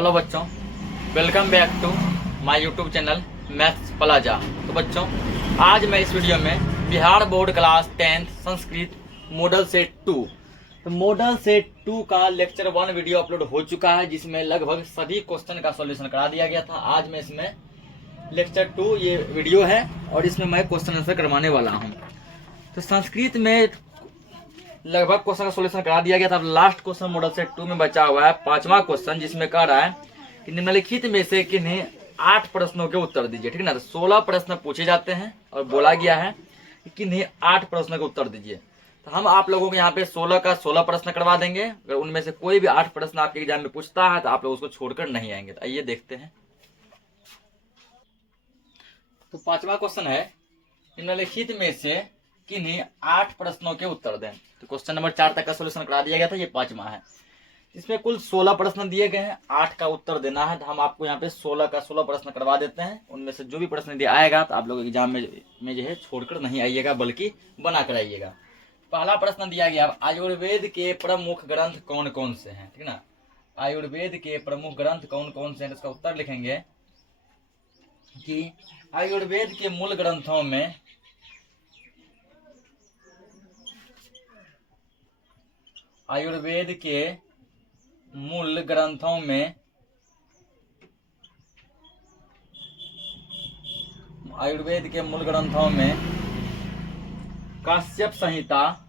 Hello बच्चों, welcome back to my YouTube channel maths plaza. तो बच्चों, आज मैं इस वीडियो में Bihar board class 10th Sanskrit model set 2 तो मॉडल सेट 2 का लेक्चर 1 वीडियो अपलोड हो चुका है, जिसमें लगभग सभी क्वेश्चन का सॉल्यूशन करा दिया गया था। आज मैं इसमें लेक्चर 2 ये वीडियो है और इसमें मैं क्वेश्चन आंसर करवाने वाला हूँ। तो संस्कृत में लगभग क्वेश्चन का सॉल्यूशन करा दिया गया था। अब लास्ट क्वेश्चन मॉडल सेट 2 में बचा हुआ है, 5वां क्वेश्चन, जिसमें कह रहा है कि निम्नलिखित में से किन्हीं 8 प्रश्नों के उत्तर दीजिए। ठीक है ना। तो 16 प्रश्न पूछे जाते हैं और बोला गया है कि किन्हीं 8 प्रश्नों के उत्तर दीजिए। तो हम आप लोगों को यहाँ पे 16 का 16 प्रश्न करवा देंगे। अगर उनमें से कोई भी 8 प्रश्न आपके एग्जाम में पूछता है तो आप लोग उसको छोड़कर नहीं आएंगे। तो आइए देखते हैं। तो 5वां क्वेश्चन है, निम्नलिखित में से किन्हीं 8 प्रश्नों के उत्तर दें। तो क्वेश्चन नंबर 4 तक का सॉल्यूशन करा दिया गया था, ये 5वां है। इसमें कुल 16 प्रश्न दिए गए हैं, 8 का उत्तर देना है। तो हम आपको यहाँ पे 16 का 16 प्रश्न करवा देते हैं। उनमें से जो भी प्रश्न दिया आएगा तो आप लोग एग्जाम में जो है छोड़कर नहीं आइएगा, बल्कि बना कर आइएगा। पहला प्रश्न दिया गया, आयुर्वेद के प्रमुख ग्रंथ कौन कौन से हैं। ठीक है ना। आयुर्वेद के प्रमुख ग्रंथ कौन कौन से हैं, इसका उत्तर लिखेंगे कि आयुर्वेद के मूल ग्रंथों में आयुर्वेद के मूल ग्रंथों में काश्यप संहिता,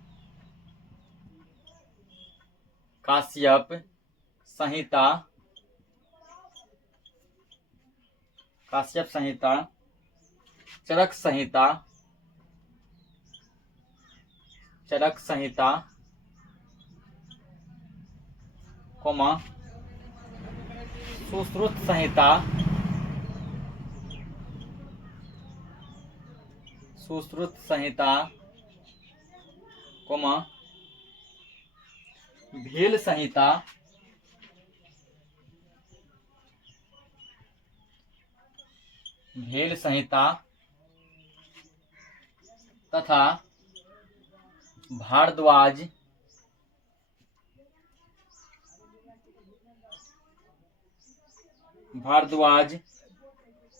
चरक संहिता, सुश्रुत संहिता, भेल संहिता तथा भारद्वाज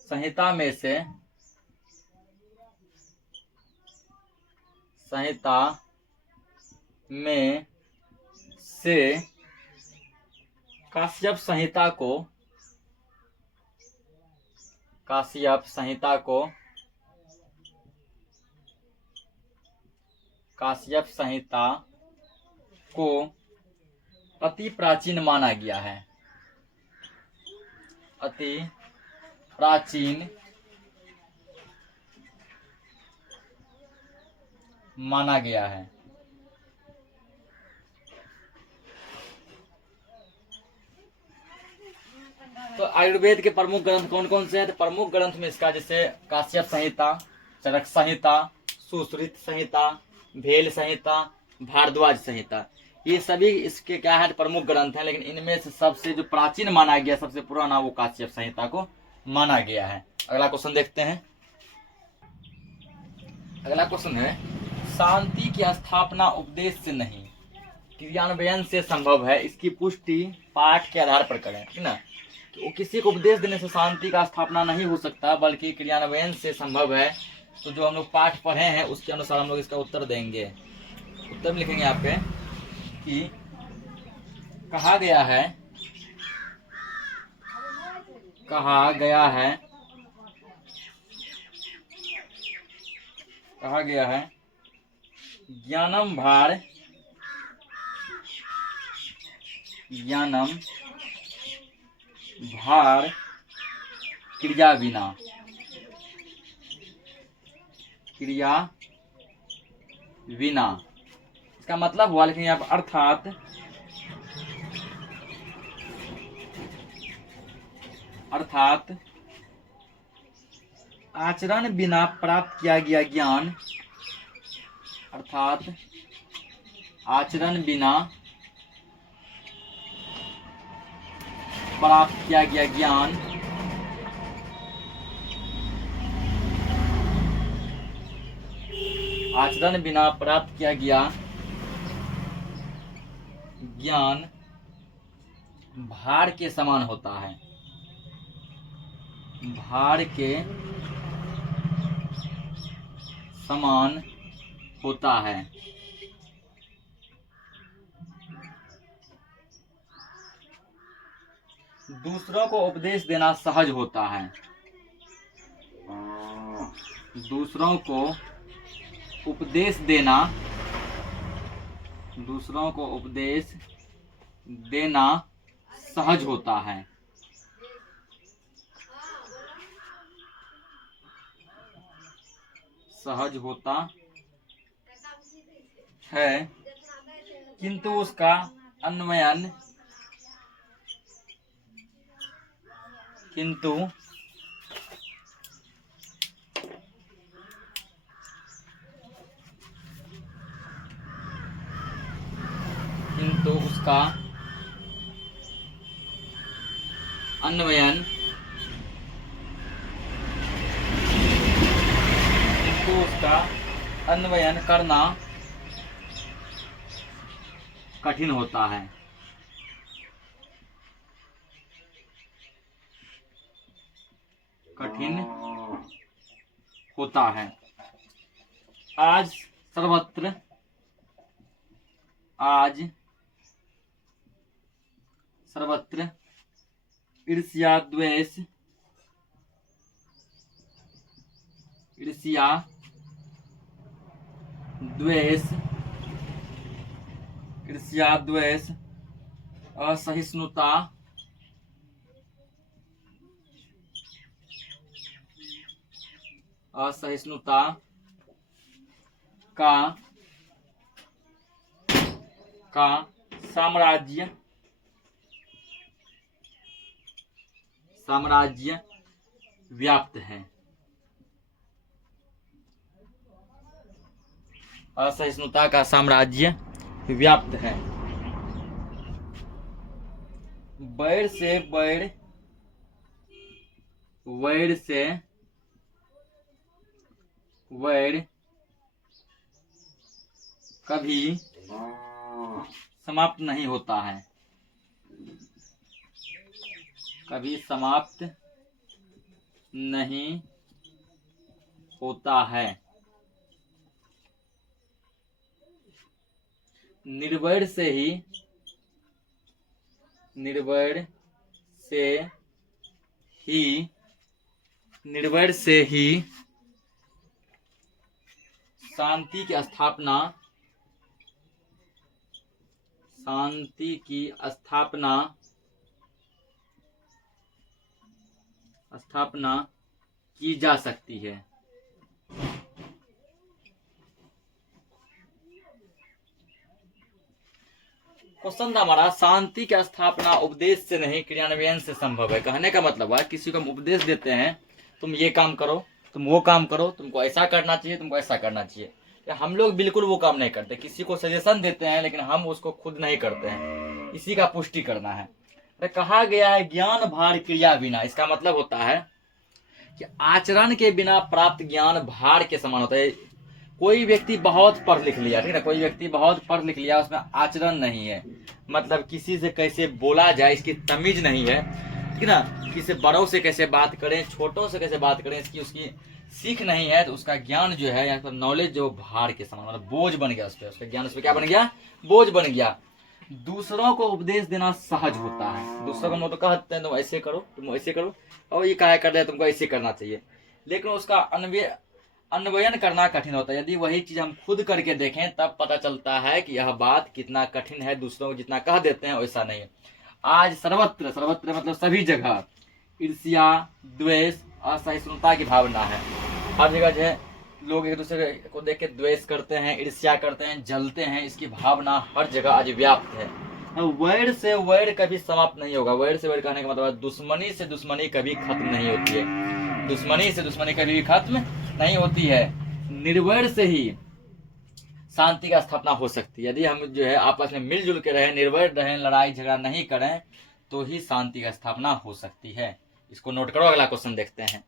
संहिता में से काश्यप संहिता को अति प्राचीन माना गया है। अति प्राचीन माना गया है। तो आयुर्वेद के प्रमुख ग्रंथ कौन कौन से हैं। तो प्रमुख ग्रंथ में इसका जैसे काश्यप संहिता, चरक संहिता, सुश्रुत संहिता, भेल संहिता, भारद्वाज संहिता, ये सभी इसके क्या है, प्रमुख ग्रंथ हैं। लेकिन इनमें से सबसे जो प्राचीन माना गया, सबसे पुराना, वो काश्यप संहिता को माना गया है। अगला क्वेश्चन देखते हैं। अगला क्वेश्चन है, शांति की स्थापना उपदेश से नहीं क्रियान्वयन से संभव है, इसकी पुष्टि पाठ के आधार पर करें। ठीक ना। तो किसी को उपदेश देने से शांति का स्थापना नहीं हो सकता, बल्कि क्रियान्वयन से संभव है। तो जो हम लोग पाठ पढ़े हैं उसके अनुसार हम लोग इसका उत्तर देंगे। उत्तर लिखेंगे यहाँ पे कि कहा गया है ज्ञानम भार क्रिया विना। इसका मतलब हुआ, लेकिन यहाँ पर अर्थात आचरण बिना प्राप्त किया गया ज्ञान, आचरण बिना प्राप्त किया गया ज्ञान आचरण बिना प्राप्त किया गया ज्ञान भार के समान होता है, भार के समान होता है। दूसरों को उपदेश देना सहज होता है, दूसरों को उपदेश देना, दूसरों को उपदेश देना सहज होता है। सहज होता है, किंतु उसका अन्वयन, किंतु उसका अन्वयन, किंतु उसका अन्वयन करना कठिन होता है। कठिन होता है। आज सर्वत्र, आज सर्वत्र ईर्ष्या द्वेष, ईर्ष्या द्वेष, ईर्ष्या द्वेष, असहिष्णुता, असहिष्णुता का साम्राज्य, साम्राज्य व्याप्त है। असहिष्णुता का साम्राज्य व्याप्त है। वैर से वैर, वैर से वैर कभी समाप्त नहीं होता है, कभी समाप्त नहीं होता है। निर्वैर से ही, निर्वैर से ही, निर्वैर से ही शांति की स्थापना, शांति की स्थापना, स्थापना की जा सकती है। क्वेश्चन था हमारा, शांति की स्थापना उपदेश से नहीं क्रियान्वयन से संभव है। कहने का मतलब है किसी को हम उपदेश देते हैं, तुम ये काम करो, तुम वो काम करो, तुमको ऐसा करना चाहिए, तुमको ऐसा करना चाहिए। हम लोग बिल्कुल वो काम नहीं करते। किसी को सजेशन देते हैं लेकिन हम उसको खुद नहीं करते हैं। इसी का पुष्टि करना है। कहा गया है ज्ञान भार क्रिया बिना। इसका मतलब होता है कि आचरण के बिना प्राप्त ज्ञान भार के समान होता है। कोई व्यक्ति बहुत पढ़ लिख लिया, ठीक है, कोई व्यक्ति बहुत पढ़ लिख लिया, उसमें आचरण नहीं है, मतलब किसी से कैसे बोला जाए इसकी तमीज नहीं है, ठीक ना, किसी बड़ों से कैसे बात करें, छोटों से कैसे बात करें, इसकी उसकी सीख नहीं है, तो उसका ज्ञान जो है, यहाँ पर नॉलेज जो भार के समान, मतलब बोझ बन गया उस पर, उसका ज्ञान उस पर क्या बन गया, बोझ बन गया। दूसरों को उपदेश देना सहज होता है। दूसरों को हम तो कहते हैं तुम ऐसे करो, तुम ऐसे करो, और ये कहा कर रहे हैं तुमको ऐसे करना चाहिए, लेकिन उसका अन्वयन करना कठिन होता है। यदि वही चीज हम खुद करके देखें तब पता चलता है कि यह बात कितना कठिन है। दूसरों को जितना कह देते हैं वैसा नहीं है। आज सर्वत्र, सर्वत्र मतलब सभी जगह ईर्ष्या, द्वेष, असहिष्णुता की भावना है। हर जगह जो है लोग एक दूसरे को देख के द्वेष करते हैं, ईर्ष्या करते हैं, जलते हैं, इसकी भावना हर जगह आज व्याप्त है। वैर से वैर कभी समाप्त नहीं होगा। वैर से वैर कहने का मतलब दुश्मनी से दुश्मनी कभी खत्म नहीं होती है। दुश्मनी से दुश्मनी कभी भी खत्म नहीं होती है। निर्वैर से ही शांति का स्थापना हो सकती है। यदि हम जो है आपस में मिलजुल के रहें, निर्वैर रहें, लड़ाई झगड़ा नहीं करें, तो ही शांति का स्थापना हो सकती है। इसको नोट करो। अगला क्वेश्चन देखते हैं।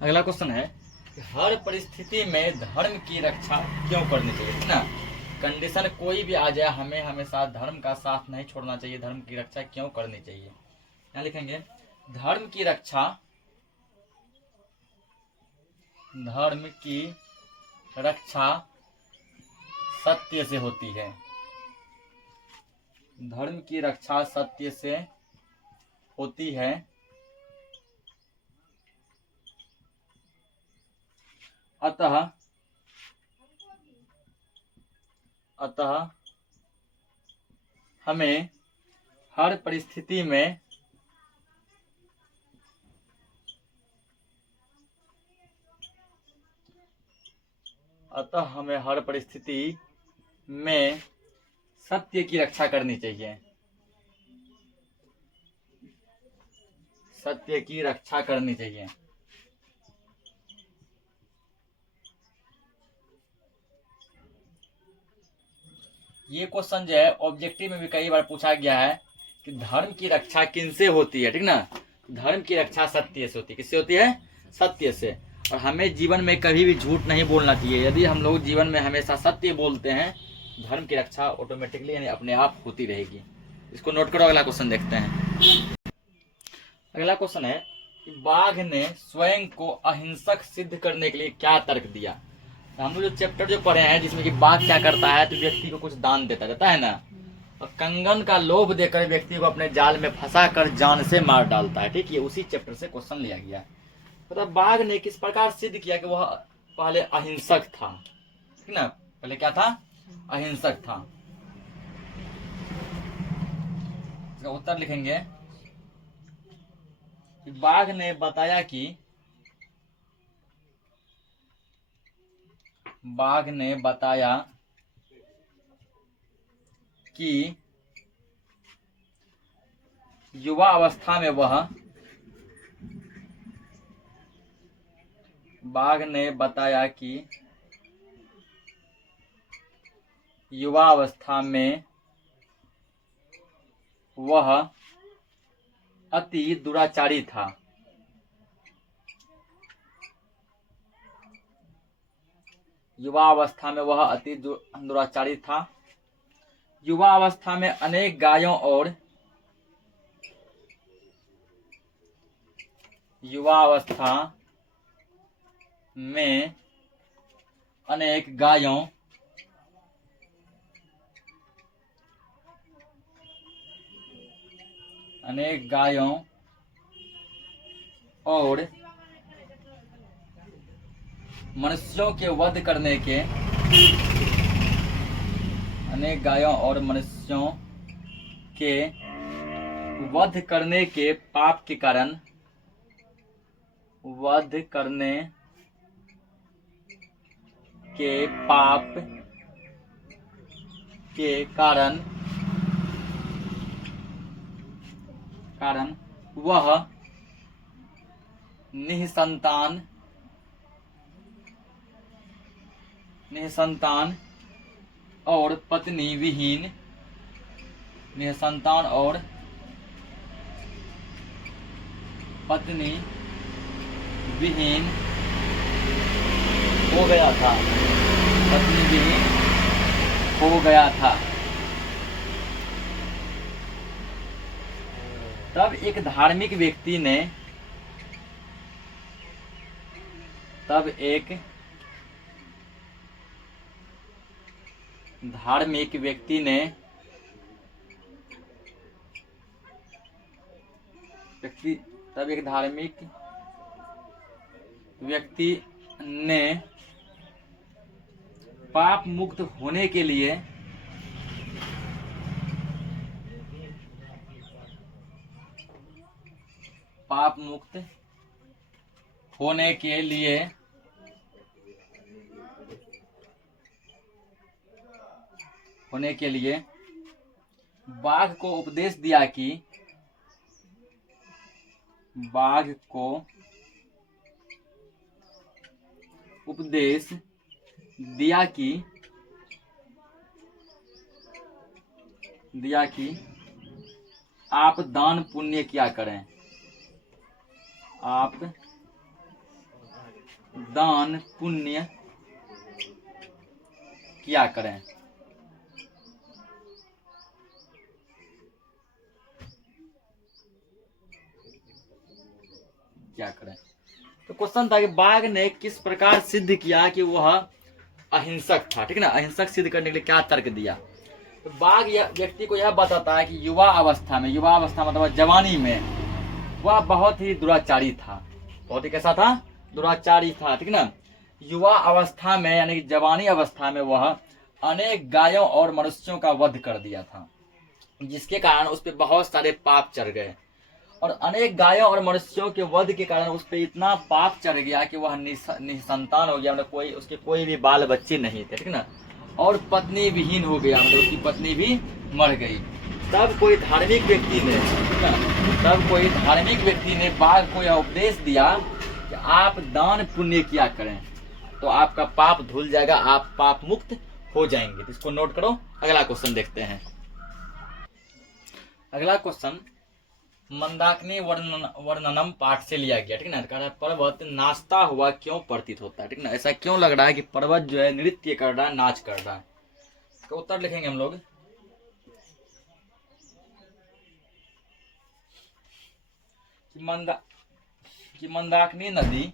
अगला क्वेश्चन है, हर परिस्थिति में धर्म की रक्षा क्यों करनी चाहिए ना। कंडीशन कोई भी आ जाए, हमें हमेशा धर्म का साथ नहीं छोड़ना चाहिए। धर्म की रक्षा क्यों करनी चाहिए, यहाँ लिखेंगे धर्म की रक्षा, धर्म की रक्षा सत्य से होती है। धर्म की रक्षा सत्य से होती है। अतः हमें हर परिस्थिति में सत्य की रक्षा करनी चाहिए। सत्य की रक्षा करनी चाहिए। ये क्वेश्चन जो है ऑब्जेक्टिव में भी कई बार पूछा गया है कि धर्म की रक्षा किनसे होती है, ठीक ना। धर्म की रक्षा सत्य से होती है। किससे होती है? सत्य से। और हमें जीवन में कभी भी झूठ नहीं बोलना चाहिए। यदि हम लोग जीवन में हमेशा सत्य बोलते हैं, धर्म की रक्षा ऑटोमेटिकली यानी अपने आप होती रहेगी। इसको नोट करो। अगला क्वेश्चन देखते हैं। अगला क्वेश्चन है कि बाघ ने स्वयं को अहिंसक सिद्ध करने के लिए क्या तर्क दिया। हम लोग जो चैप्टर जो पढ़े हैं जिसमें कि बाघ क्या करता है, तो व्यक्ति को कुछ दान देता रहता है ना, और कंगन का लोभ देकर व्यक्ति को अपने जाल में फंसा कर जान से मार डालता है। ठीक है, उसी चैप्टर से क्वेश्चन लिया गया है। मतलब बाघ ने किस प्रकार सिद्ध किया कि वह पहले अहिंसक था, ठीक ना। पहले क्या था? अहिंसक था। इसका उत्तर लिखेंगे कि बाघ ने बताया कि युवा अवस्था में वह अति दुराचारी था। युवा अवस्था में वह अति दुराचारी था। युवा अवस्था में अनेक गायों और मनुष्यों के वध करने के पाप के कारण वह निसंतान और पत्नी विहीन हो गया था। तब एक धार्मिक व्यक्ति ने पाप मुक्त होने के लिए बाघ को उपदेश दिया कि आप दान पुण्य किया करें। दान पुण्य किया करें। क्या करें। तो क्वेश्चन था कि बाघ ने किस प्रकार सिद्ध किया कि वह अहिंसक था, ठीक है ना। अहिंसक सिद्ध करने के लिए क्या तर्क दिया। तो बाघ व्यक्ति को यह बताता है कि युवा अवस्था मतलब जवानी में वह बहुत ही दुराचारी था। बहुत ही कैसा था, दुराचारी था, ठीक है ना। युवा अवस्था में यानी कि जवानी अवस्था में वह अनेक गायों और मनुष्यों का वध कर दिया था, जिसके कारण उस पर बहुत सारे पाप चढ़ गए। और अनेक गायों और मनुष्यों के वध के कारण उस पर इतना पाप चढ़ गया कि वह निसंतान हो गया, मतलब कोई उसके कोई भी बाल बच्चे नहीं थे, ठीक ना। और पत्नी विहीन हो गया, मतलब उसकी पत्नी भी मर गई। तब कोई धार्मिक व्यक्ति ने बाघ को यह उपदेश दिया कि आप दान पुण्य किया करें तो आपका पाप धुल जाएगा, आप पाप मुक्त हो जाएंगे। तो इसको नोट करो। अगला क्वेश्चन देखते हैं। अगला क्वेश्चन मंदाकिनी वर्णनम पाठ से लिया गया, ठीक है ना। पर्वत नाचता हुआ क्यों प्रतीत होता है, ठीक है ना। ऐसा क्यों लग रहा है कि पर्वत जो है नृत्य कर रहा है, नाच कर रहा है। तो उत्तर लिखेंगे हम लोग। कि मंदाकिनी नदी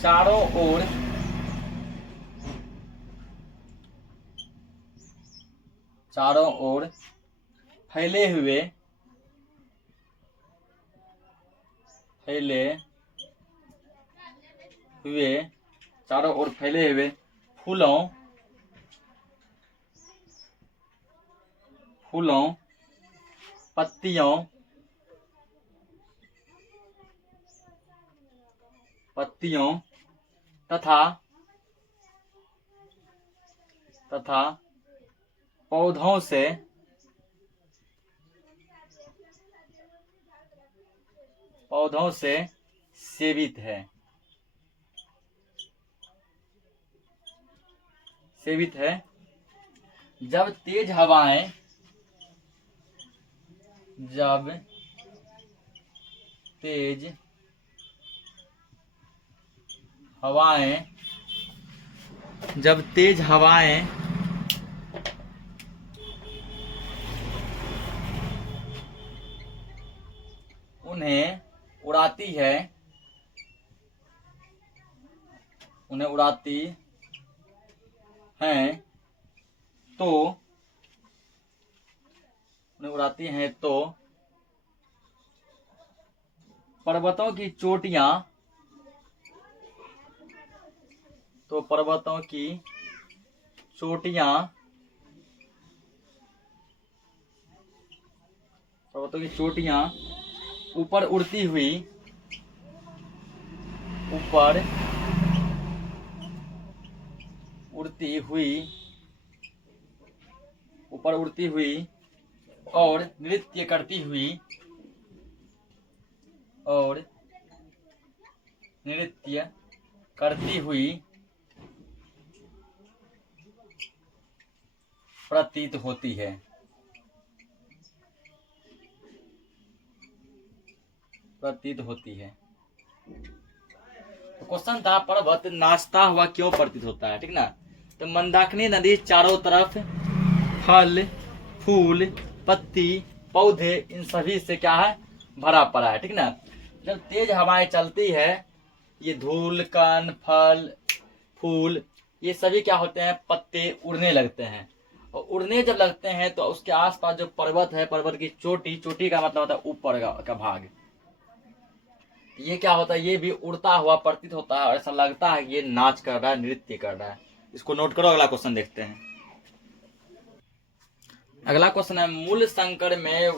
चारों ओर फैले हुए फूलों पत्तियों तथा पौधों से सेवित है। जब तेज हवाएं उन्हें उड़ाती हैं तो पर्वतों की चोटियां ऊपर उड़ती हुई और नृत्य करती हुई प्रतीत होती है। तो क्वेश्चन था पर्वत नाचता हुआ क्यों प्रतीत होता है, ठीक ना। तो मंदाकिनी नदी चारों तरफ फल फूल पत्ती पौधे इन सभी से क्या है, भरा पड़ा है, ठीक ना। जब तेज हवाएं चलती है, ये धूल कण फल फूल ये सभी क्या होते हैं, पत्ते उड़ने लगते हैं। और उड़ने जब लगते हैं तो उसके आसपास जो पर्वत है, पर्वत की चोटी का मतलब होता है ऊपर का भाग, ये क्या होता है, ये भी उड़ता हुआ प्रतीत होता है और ऐसा लगता है कि ये नाच कर रहा है, नृत्य कर रहा है। इसको नोट करो। अगला क्वेश्चन देखते हैं। अगला क्वेश्चन है मूल शंकर में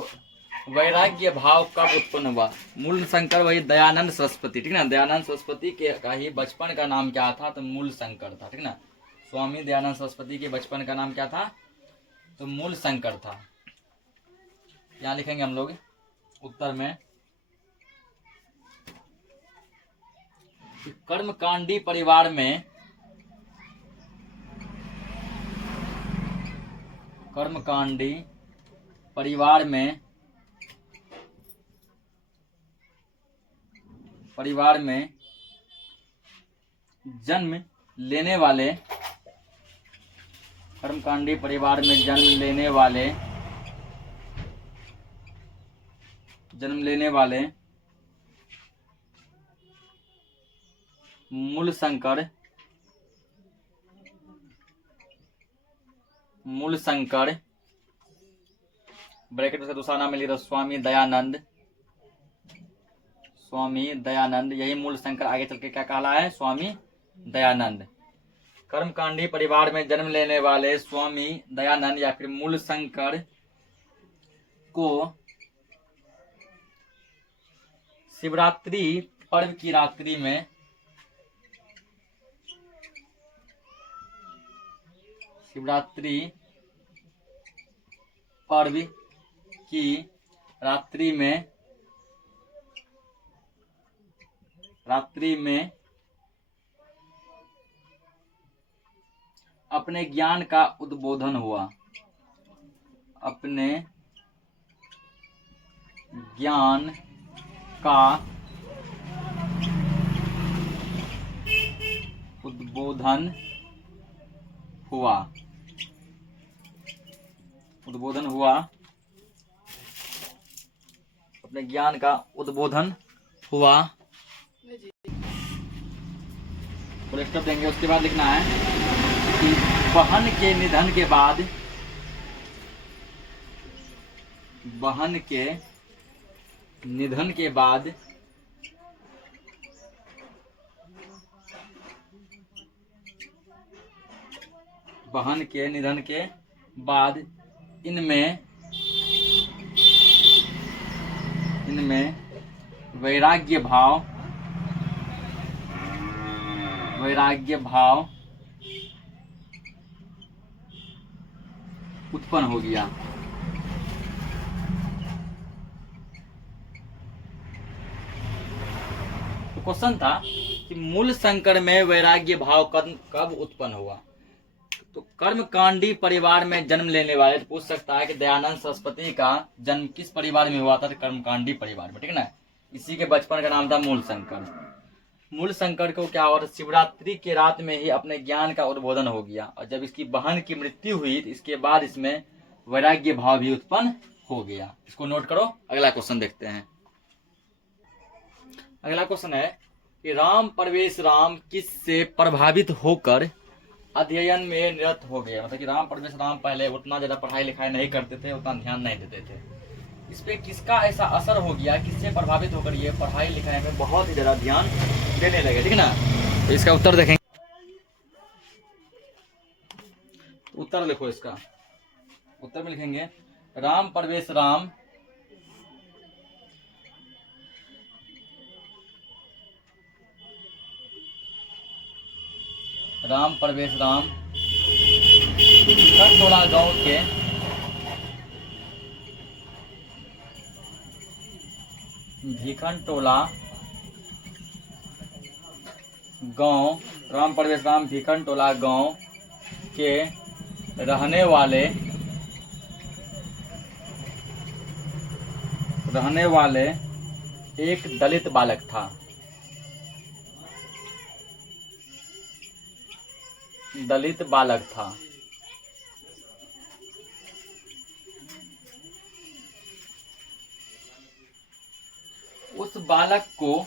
वैराग्य भाव कब उत्पन्न हुआ। मूल शंकर वही दयानंद सरस्वती, ठीक ना। दयानंद सरस्वती के का ही बचपन का नाम क्या था, तो मूल शंकर था, ठीक ना। स्वामी दयानंद सरस्वती के बचपन का नाम क्या था, तो मूल शंकर था। यहाँ लिखेंगे हम लोग उत्तर में। कर्मकांडी परिवार में कर्मकांडी परिवार में जन्म लेने वाले कर्मकांडी परिवार में जन्म लेने वाले मूलशंकर ब्रैकेट में दूसरा नाम लिख स्वामी दयानंद, यही मूलशंकर आगे चल के क्या कहला है? स्वामी दयानंद। कर्मकांडी परिवार में जन्म लेने वाले स्वामी दयानंद या फिर मूलशंकर को शिवरात्रि पर्व की रात्रि में अपने ज्ञान का उद्बोधन हुआ। अपने ज्ञान का उद्बोधन हुआ। फुल स्टॉप देंगे। उसके बाद लिखना है कि बहन के निधन के बाद इनमें वैराग्य भाव उत्पन्न हो गया। तो क्वेश्चन था कि मूलशंकर में वैराग्य भाव कब उत्पन्न हुआ? तो कर्मकांडी परिवार में जन्म लेने वाले, तो पूछ सकता है कि दयानंद सरस्वती का जन्म किस परिवार में हुआ था? तो कर्मकांडी परिवार में, ठीक है ना। इसी के बचपन का नाम था मूलशंकर। मूलशंकर को क्या हुआ? शिवरात्रि के रात में ही अपने ज्ञान का उद्बोधन हो गया, और जब इसकी बहन की मृत्यु हुई तो इसके बाद इसमें वैराग्य भाव भी उत्पन्न हो गया। इसको नोट करो। अगला क्वेश्चन देखते हैं। अगला क्वेश्चन है कि राम परवेश राम किससे प्रभावित होकर अध्ययन में निरत हो गया? मतलब कि राम परवेश राम पहले उतना ज्यादा पढ़ाई लिखाई नहीं करते थे, उतना ध्यान नहीं देते थे। इस पे किसका ऐसा असर हो गया, किससे प्रभावित होकर ये पढ़ाई लिखाई में बहुत ही ज्यादा ध्यान देने लगे, ठीक है ना। तो इसका उत्तर देखेंगे। उत्तर लिखो। इसका उत्तर में लिखेंगे राम परवेश राम भिखनटोला गांव के राम परवेश राम भिखनटोला गांव के रहने वाले एक दलित बालक था। उस बालक को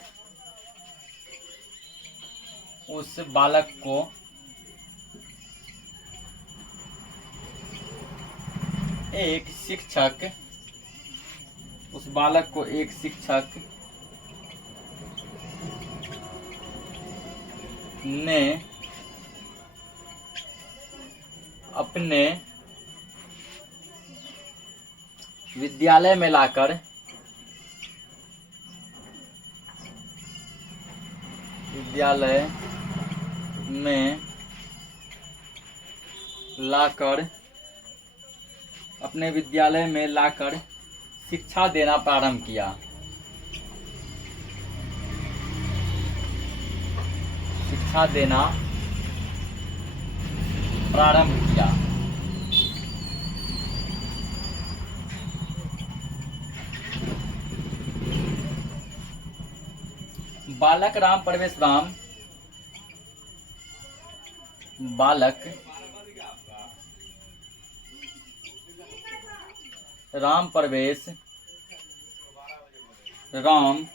एक शिक्षक ने अपने विद्यालय में लाकर शिक्षा देना प्रारंभ किया। बालक राम प्रवेश राम, बालक राम प्रवेश राम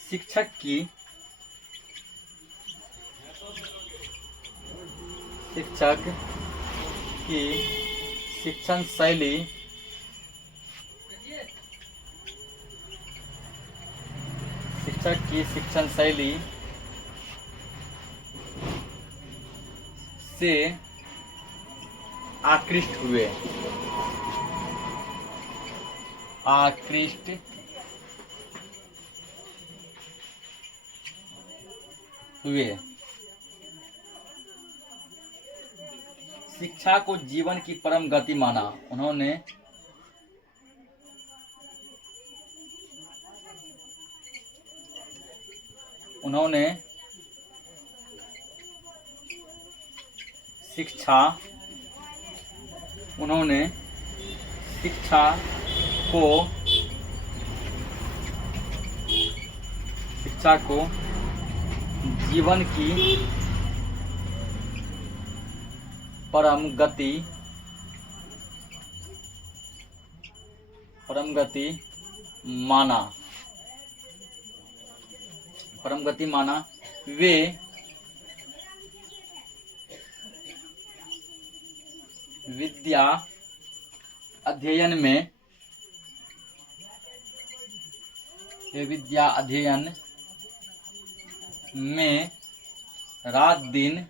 शिक्षक की शिक्षण शैली से आकृष्ट हुए। शिक्षा को जीवन की परम गति माना। उन्होंने शिक्षा को जीवन की परम गति माना। वे विद्या अध्ययन में रात दिन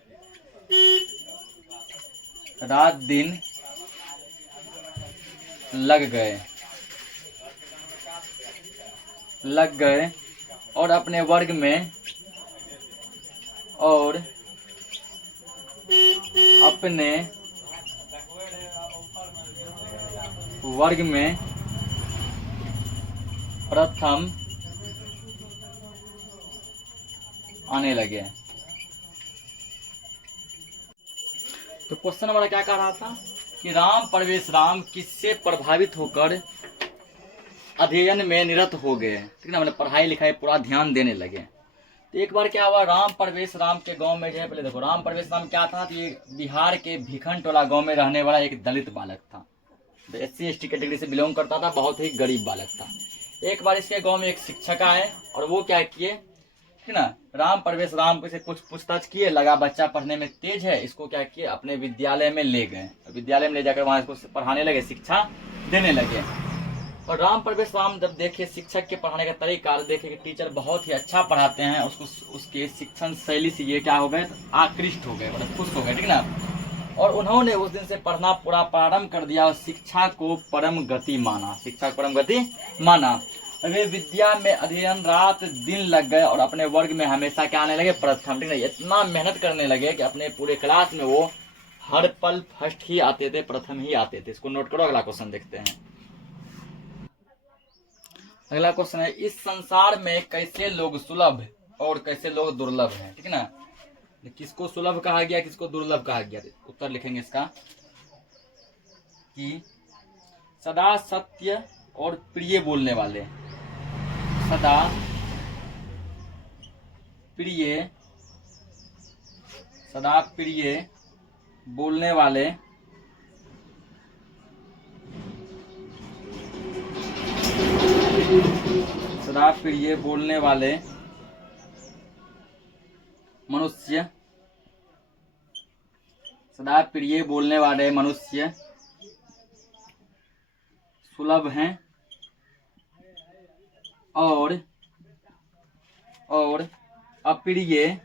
लग गए और अपने वर्ग में प्रथम आने लगे। तो क्वेश्चन हमारा क्या कह रहा था कि राम प्रवेश राम किससे प्रभावित होकर अध्ययन में निरत हो गए, ठीक ना, मतलब पढ़ाई लिखाई पूरा ध्यान देने लगे। तो एक बार क्या हुआ, राम प्रवेश राम के गांव में जो है, पहले देखो राम प्रवेश राम क्या था, तो ये बिहार के भिखन टोला गांव में रहने वाला एक दलित बालक था। SC ST कैटेगरी से बिलोंग करता था, बहुत ही गरीब बालक था। एक बार इसके गाँव में एक शिक्षक आए और वो क्या किए, ठीक ना, राम प्रवेश राम से कुछ पूछताछ किए, लगा बच्चा पढ़ने में तेज है, इसको क्या किए अपने विद्यालय में ले गए। विद्यालय में ले जाकर वहां इसको पढ़ाने लगे, शिक्षा देने लगे। और राम प्रवेश राम जब देखे शिक्षक के पढ़ाने का तरीका, देखे कि टीचर बहुत ही अच्छा पढ़ाते हैं, उसके शिक्षण शैली से ये क्या हो गए, आकृष्ट हो गए, मतलब खुश हो गए, ठीक ना। और उन्होंने उस दिन से पढ़ना पूरा प्रारंभ कर दिया और शिक्षा को परम गति माना। वे विद्या में अध्ययन रात दिन लग गए और अपने वर्ग में हमेशा क्या आने लगे, प्रथम, ठीक ना। इतना मेहनत करने लगे कि अपने पूरे क्लास में वो हर पल फर्स्ट ही आते थे, प्रथम ही आते थे। इसको नोट करो, अगला क्वेश्चन देखते हैं। अगला क्वेश्चन है, इस संसार में कैसे लोग सुलभ और कैसे लोग दुर्लभ हैं, ठीक है ना। किसको सुलभ कहा गया, किसको दुर्लभ कहा गया, उत्तर लिखेंगे इसका कि सदा सत्य और प्रिय बोलने वाले, सदा प्रिय बोलने वाले, मनुष्य सुलभ हैं और अप्रिय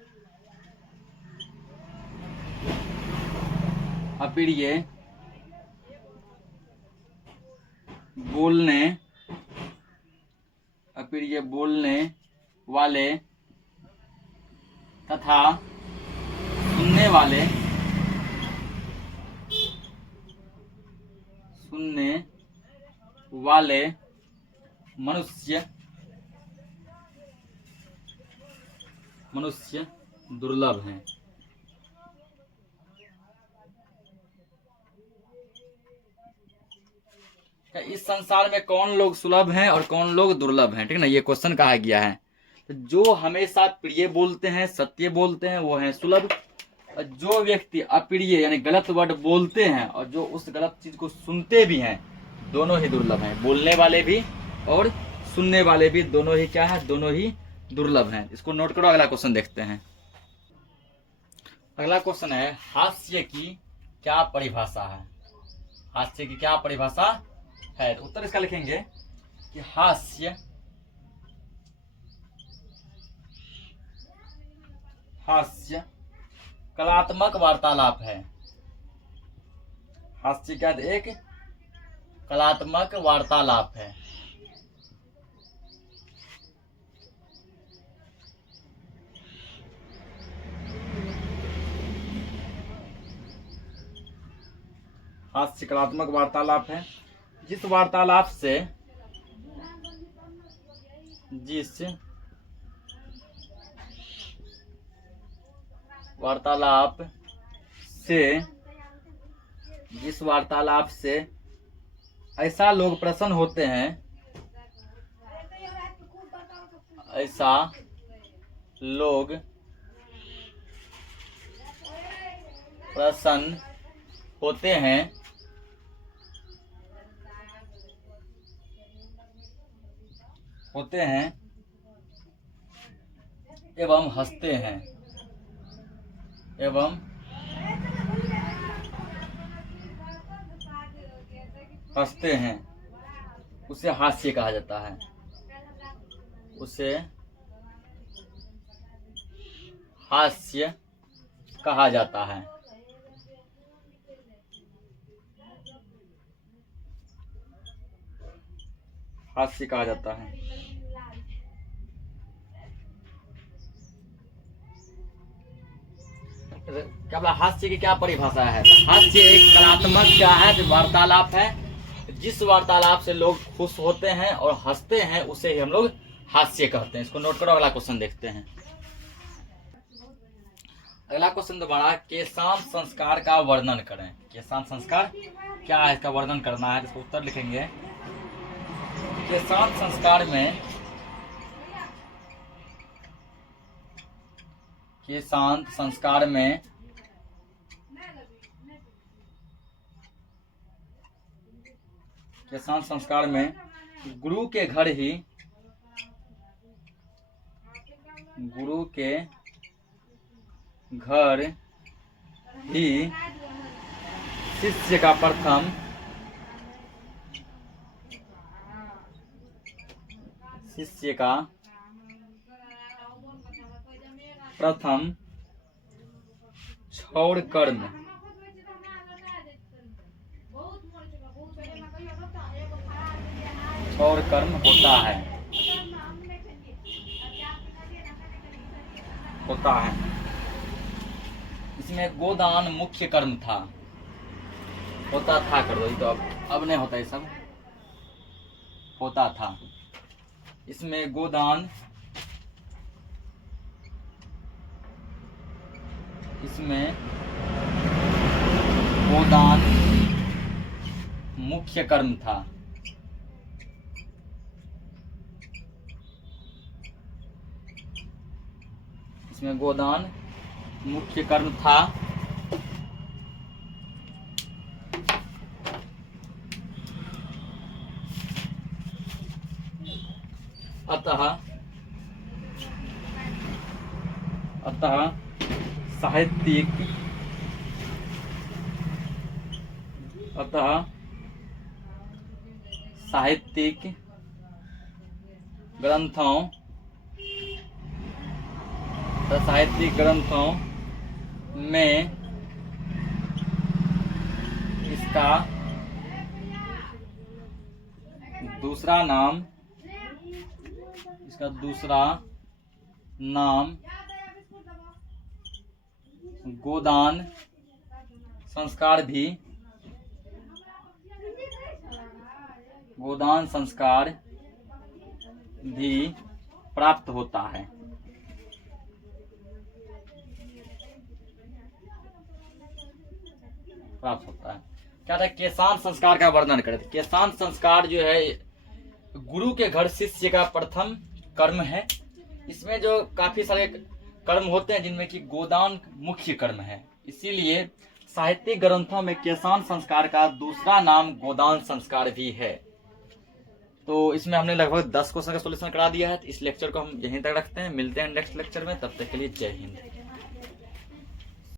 बोलने वाले तथा सुनने वाले मनुष्य दुर्लभ हैं। इस संसार में कौन लोग सुलभ हैं और कौन लोग दुर्लभ हैं, ठीक है ना, ये क्वेश्चन कहा गया है। तो जो हमेशा प्रिय बोलते हैं, सत्य बोलते हैं, वो हैं सुलभ। और जो व्यक्ति अप्रिय यानी गलत वर्ड बोलते हैं और जो उस गलत चीज को सुनते भी हैं, दोनों ही दुर्लभ हैं। बोलने वाले भी और सुनने वाले भी दोनों ही क्या है, दोनों ही दुर्लभ हैं। इसको नोट करो। अगला क्वेश्चन देखते हैं। अगला क्वेश्चन है, हास्य की क्या परिभाषा है? हास्य की क्या परिभाषा है? तो उत्तर इसका लिखेंगे कि हास्य कलात्मक वार्तालाप है। हास्य क्या है? एक कलात्मक वार्तालाप है। हास्य कलात्मक वार्तालाप है जिस वार्तालाप से ऐसा लोग प्रसन्न होते हैं, ऐसा लोग प्रसन्न होते हैं एवं हंसते हैं उसे हास्य कहा जाता है। उसे हास्य कहा जाता है। हास्य कहा जाता है। क्या बोला? हास्य की क्या परिभाषा है? हास्य एक कलात्मक क्या है? वार्तालाप है। जिस वार्तालाप से लोग खुश होते हैं और हंसते हैं उसे ही हम लोग हास्य कहते हैं। इसको नोट करो। अगला क्वेश्चन देखते हैं। अगला क्वेश्चन दोबारा, केशांत संस्कार का वर्णन करें। केशांत संस्कार क्या है, इसका वर्णन करना है। इसको उत्तर लिखेंगे। केशांत संस्कार में गुरु के घर ही शिष्य का प्रथम क्षौर कर्म होता है। इसमें गोदान मुख्य कर्म था। होता था कर दो, तो अब नहीं होता, ये सब होता था। इसमें गोदान मुख्य कर्म था। इसमें गोदान मुख्य कर्म था। अतः साहित्यिक ग्रंथों में इसका दूसरा नाम गोदान संस्कार भी प्राप्त होता है। क्या था? केशांत संस्कार का वर्णन करें। केशांत संस्कार जो है गुरु के घर शिष्य का प्रथम कर्म है। इसमें जो काफी सारे कर्म होते हैं जिनमें कि गोदान मुख्य कर्म है, इसीलिए साहित्यिक ग्रंथों में केशान संस्कार का दूसरा नाम गोदान संस्कार भी है। तो इसमें हमने लगभग 10 क्वेश्चन का सोल्यूशन करा दिया है। तो इस लेक्चर को हम यहीं तक रखते हैं, मिलते हैं नेक्स्ट लेक्चर में, तब तक के लिए जय हिंद।